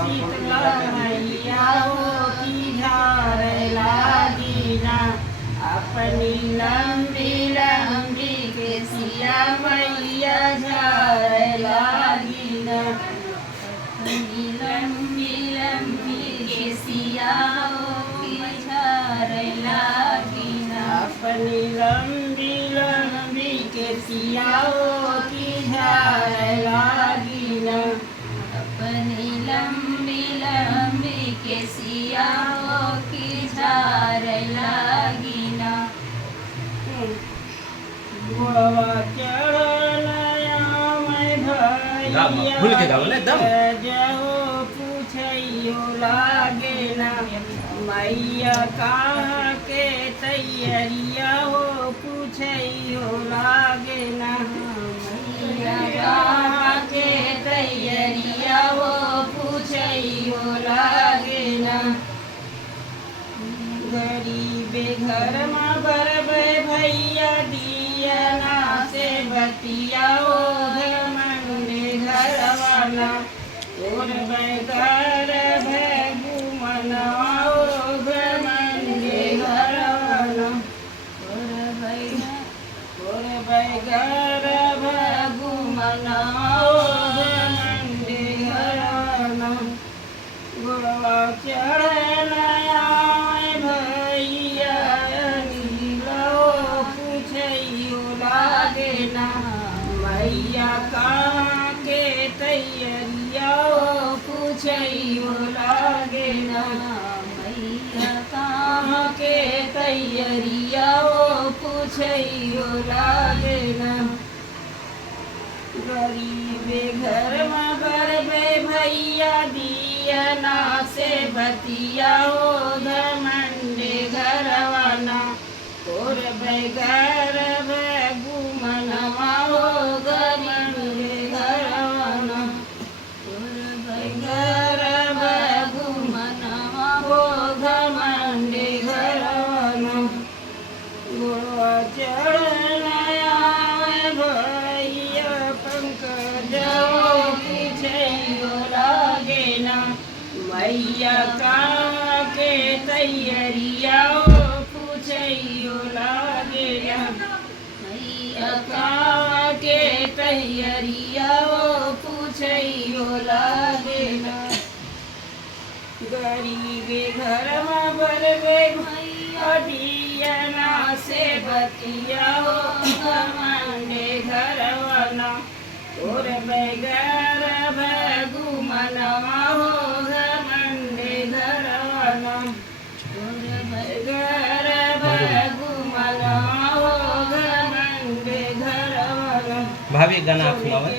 शीतला मैया हो की झार लागीना अपनी लंबी लंबी केसिया मैया झार लागीना अपनी लंबी लंबी केसिया हो की झार लागीना अपनी लंबी लंबी केसिया हो की झार लागीना अपनी लंबी लंबी केसिया हो की झार लागीना गोवा चढ़लया मैं भूल के गाओ ना एकदम। जहो पूछइयो लागे ना मैया कहाँ के तैयारिया हो पूछइयो लागे ना मैया कहाँ के तैयारिया हो पूछइयो लागे ना गरीबे घर में बरबे भैया दिया ना से बतिया हो घर मंडे घरवाना और बेकार भैगु मनवाओ घर मंडे घरवाना और बेकार भैगु मनवाओ घर मंडे घरवाना गोवा चढ़लया भैया नीलो पूछइयो लागे ना मैया कहाँ के तैयारिया पूछइयो लागे ना मैया कहाँ के तैयारिया पूछइयो लागे ना गरीबे घर में बरबे भैया दिया ना से बतिया हो घमंडे घरवाना और बेगर भैगु मनवा हो घमंडे घरवाना और बेगर भैगु मनवा हो घमंडे घरवाना गोवा चढ़लया भैया पंकज पूछइयो लागे ना मैया कहाँ के तैयारिया पूछइयो लागे ना मैया कहाँ के तैयारिया पूछइयो लागे ना गरीबे घर में बरबे भैया दिया ना से बतिया हो घमंडे घरवाना और बेगर भैगु मनवा हो घमंडे घरवाना और बेगर भैगु मनवा हो घमंडे घरवाना भाभी गाना सुनाओ।